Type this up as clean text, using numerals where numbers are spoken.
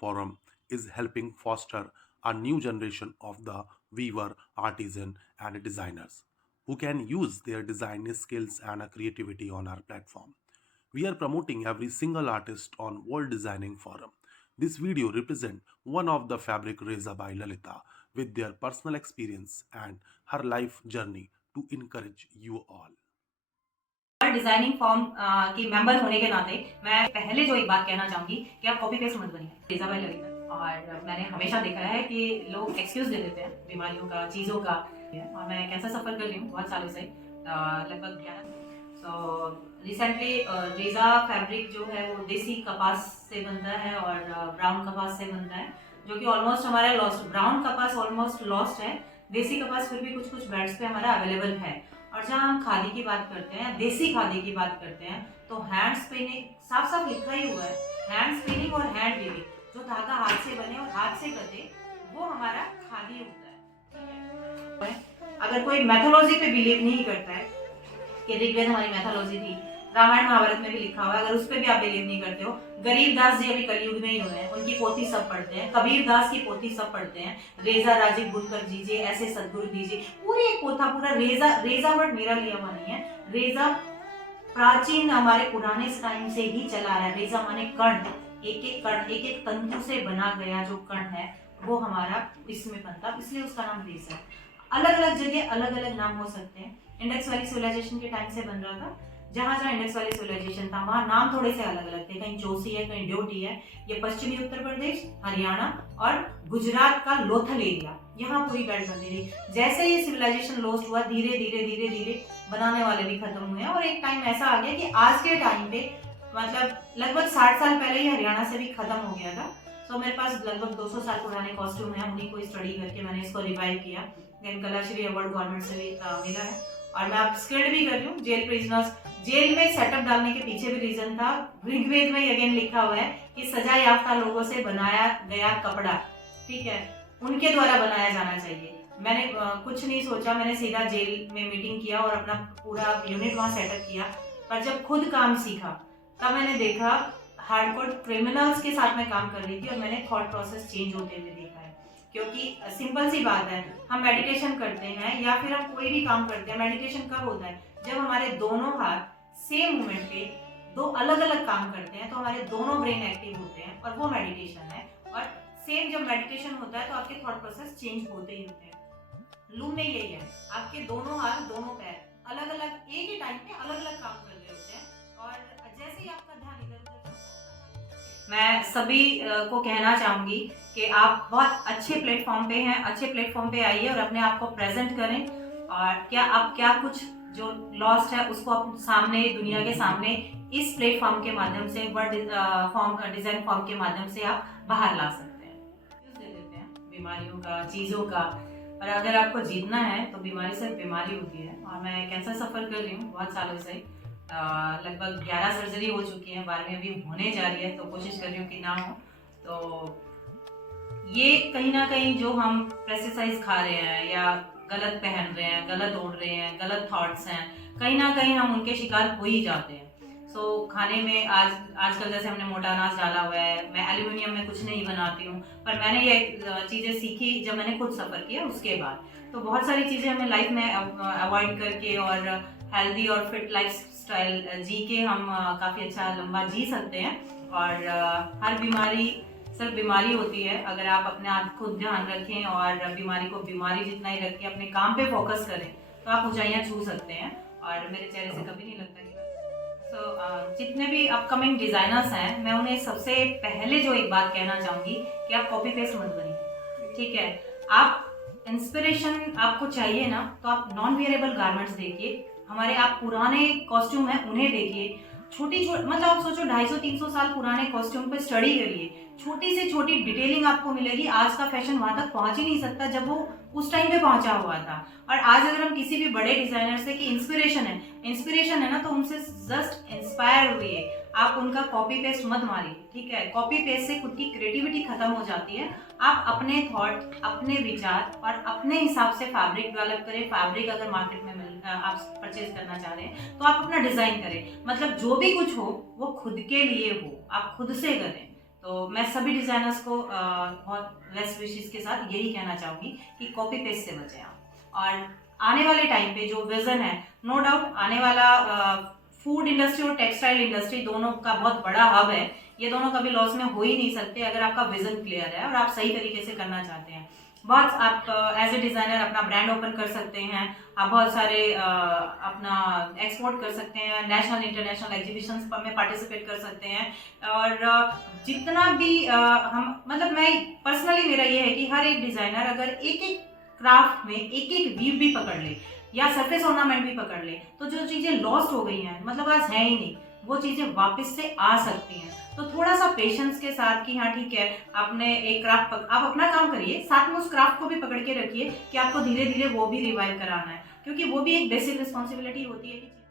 Forum is helping foster a new generation of the weaver, artisan, and designers who can use their design skills and creativity on our platform. We are promoting every single artist on World Designing Forum. This video represents one of the fabric Reza by Lalita with their personal experience and her life journey to encourage you all. Designing form की member होने के नाते मैं पहले जो एक बात कहना चाहूंगी कि आप कॉपी पेस्ट मत बनिए रेजा भाई ललिता। और मैंने हमेशा देखा है कि लोग एक्सक्यूज दे देते हैं बीमारियों का, चीज़ों का। और मैं कैंसर सफ़र कर रही हूँ बहुत सालों से, लगभग 11। सो रिसेंटली रेजा फैब्रिक जो है वो देसी कपास से बनता है और ब्राउन कपास से बनता है, जो कि ऑलमोस्ट हमारा लॉस्ट। ब्राउन कपास ऑलमोस्ट लॉस्ट है, देसी कपास फिर भी कुछ कुछ ब्रांड्स पे हमारा अवेलेबल है। और जहाँ हम खादी की बात करते हैं, देसी खादी की बात करते हैं, तो हैंड स्पिनिंग साफ साफ लिखा ही हुआ है, हैंड स्पिनिंग और हैंड वीविंग। जो धागा हाथ से बने और हाथ से कटे वो हमारा खादी होता है। अगर कोई मैथोलॉजी पे बिलीव नहीं करता है कि ऋग्वेद हमारी मैथोलॉजी थी, रामायण महाभारत में भी लिखा हुआ है, अगर उस पर भी आप बिलीव नहीं करते हो, गरीब दास जी अभी कलयुग में ही हुए हैं, उनकी पोथी सब पढ़ते हैं, कबीर दास की पोथी सब पढ़ते हैं, रेजा राजीव बुनकर दीजिए, ऐसे सदगुरु दीजिए, पूरी एक पोथा पूरा रेजा वर्ड मेरा लिया हुआ नहीं है। रेजा प्राचीन हमारे पुराने टाइम से ही चला रहा है। रेजा माने कर्ण, एक एक कर्ण, एक एक तंतु से बना गया जो कर्ण है वो हमारा इसमें बनता, इसलिए उसका नाम रेजा है। अलग अलग जगह अलग अलग नाम हो सकते हैं। इंडस वैली सिविलाइजेशन के टाइम से बन रहा था, जहाँ जहाँ इंडस वैली सिविलाइजेशन था वहाँ नाम थोड़े से अलग अलग थे, कहीं चौसी है, कहीं ड्योटी है। ये पश्चिमी उत्तर प्रदेश, हरियाणा और गुजरात का लोथल एरिया, यहाँ पूरी बेल्ट बनती थी। जैसे ये सिविलाइजेशन लॉस्ट हुआ, धीरे धीरे धीरे धीरे बनाने वाले भी खत्म हुए हैं और एक टाइम ऐसा आ गया कि आज के टाइम पे मतलब लगभग 60 साल पहले ही हरियाणा से भी खत्म हो गया था। तो मेरे पास लगभग 200 साल पुराने कॉस्ट्यूम है, उन्हीं को स्टडी करके मैंने इसको रिवाइव किया। देन कलाश्री अवार्ड गवर्नमेंट से भी मिला है और मैं अब स्किल्ड भी कर रही हूँ। जेल प्रिजनर्स, जेल में सेटअप डालने के पीछे भी रीजन था, ऋग्वेद में अगेन लिखा हुआ है कि सजा याफ्ता लोगों से बनाया गया कपड़ा, ठीक है, उनके द्वारा बनाया जाना चाहिए। मैंने कुछ नहीं सोचा, मैंने सीधा जेल में मीटिंग किया और अपना पूरा यूनिट वहाँ सेटअप किया। पर जब खुद काम सीखा तब मैंने देखा हार्डकोर क्रिमिनल्स के साथ मैं काम कर रही थी और मैंने थॉट प्रोसेस चेंज होते हुए देखा है। क्योंकि सिंपल सी बात है, हम मेडिटेशन करते हैं या फिर हम कोई भी काम करते हैं, मेडिटेशन कब होता है? जब हमारे दोनों हाथ सेम मोमेंट पे दो अलग अलग काम करते हैं तो हमारे दोनों ब्रेन एक्टिव होते हैं और वो मेडिटेशन है। और सेम जब मेडिटेशन होता है तो आपके थॉट प्रोसेस चेंज होते ही होते हैं। लूप में यही है, आपके दोनों हाथ दोनों पैर अलग अलग एक ही टाइम पे अलग अलग काम कर रहे होते हैं और जैसे ही आपका ध्यान इधर उधर। मैं सभी को कहना चाहूंगी कि आप बहुत अच्छे प्लेटफॉर्म पे हैं, अच्छे प्लेटफॉर्म पे आइए और अपने आप को प्रेजेंट करें। और क्या कुछ जो लॉस्ट है उसको आप सामने, दुनिया के सामने इस प्लेटफॉर्म के माध्यम से, वर्ड फॉर्म डिजाइन फॉर्म के माध्यम से आप बाहर ला सकते हैं। दे देते हैं बीमारियों का, चीज़ों का, और अगर आपको जीतना है तो बीमारी सिर्फ बीमारी होती है। और मैं कैंसर सफ़र कर रही हूँ बहुत सालों से, लगभग 11 सर्जरी हो चुकी है, 12वीं अभी होने जा रही है, तो कोशिश कर रही हूँ कि ना हो। तो ये कहीं ना कहीं जो हम पेस्टिसाइड्स खा रहे हैं या गलत पहन रहे हैं, गलत ओढ़ रहे हैं, गलत थॉट्स हैं, कहीं ना कहीं हम उनके शिकार हो ही जाते हैं। सो खाने में आजकल जैसे हमने मोटा अनाज डाला हुआ है, मैं एल्यूमिनियम में कुछ नहीं बनाती हूँ, पर मैंने ये चीज़ें सीखी जब मैंने खुद सफ़र किया उसके बाद। तो बहुत सारी चीज़ें हमें लाइफ में अवॉइड करके और हेल्दी और फिट लाइफ स्टाइल जी के हम काफ़ी अच्छा लंबा जी सकते हैं। और हर बीमारी सिर्फ बीमारी होती है, अगर आप अपने आप खुद ध्यान रखें और बीमारी को बीमारी जितना ही रखें, अपने काम पे फोकस करें तो आप ऊंचाइयां छू सकते हैं। और मेरे चेहरे से कभी नहीं लगता कि जितने भी अपकमिंग डिजाइनर्स हैं, मैं उन्हें सबसे पहले जो एक बात कहना चाहूँगी कि आप कॉपी पेस्ट मत बनिए, ठीक है। आप इंस्पिरेशन आपको चाहिए ना, तो आप नॉन वेयरेबल गारमेंट्स देखिए, हमारे आप पुराने कॉस्ट्यूम हैं उन्हें देखिए। छोटी मतलब आप सोचो 250-300 साल पुराने कॉस्ट्यूम पे स्टडी करिए, छोटी से छोटी डिटेलिंग आपको मिलेगी। आज का फैशन वहां तक पहुंच ही नहीं सकता जब वो उस टाइम पे पहुंचा हुआ था। और आज अगर हम किसी भी बड़े डिजाइनर से कि इंस्पिरेशन है ना, तो उनसे जस्ट इंस्पायर हुई, आप उनका कॉपी पेस्ट मत मारिए, ठीक है। कॉपी पेस्ट से खुद की क्रिएटिविटी खत्म हो जाती है। आप अपने थॉट, अपने विचार और अपने हिसाब से फैब्रिक डेवलप करें। फैब्रिक अगर मार्केट में आप परचेज करना चाह रहे हैं तो आप अपना डिजाइन करें, मतलब जो भी कुछ हो वो खुद के लिए हो, आप खुद से करें, तो मैं सभी डिज़ाइनर्स को बहुत बेस्ट विशेस के साथ यही कहना चाहूँगी कि कॉपी पेस्ट से बचें आप। और आने वाले टाइम पे जो विज़न है, नो डाउट आने वाला फूड इंडस्ट्री और टेक्सटाइल इंडस्ट्री दोनों का बहुत बड़ा हब है। ये दोनों कभी लॉस में हो ही नहीं सकते अगर आपका विज़न क्लियर है और आप सही तरीके से करना चाहते हैं। बहुत आप एज ए डिज़ाइनर अपना ब्रांड ओपन कर सकते हैं, आप बहुत सारे अपना एक्सपोर्ट कर सकते हैं, नेशनल इंटरनेशनल एग्जीबिशंस में पार्टिसिपेट कर सकते हैं। और जितना भी हम मतलब मैं पर्सनली मेरा ये है कि हर एक डिज़ाइनर अगर एक एक क्राफ्ट में एक एक वीव भी पकड़ ले या सरफेस ऑर्नामेंट भी पकड़ ले, तो जो चीज़ें लॉस्ट हो गई हैं, मतलब आज है ही नहीं, वो चीज़ें वापस से आ सकती हैं। तो थोड़ा सा पेशेंस के साथ कि हाँ ठीक है, आपने एक क्राफ्ट आप अपना काम करिए, साथ में उस क्राफ्ट को भी पकड़ के रखिए कि आपको धीरे धीरे वो भी रिवाइव कराना है, क्योंकि वो भी एक बेसिक रिस्पॉन्सिबिलिटी होती है कि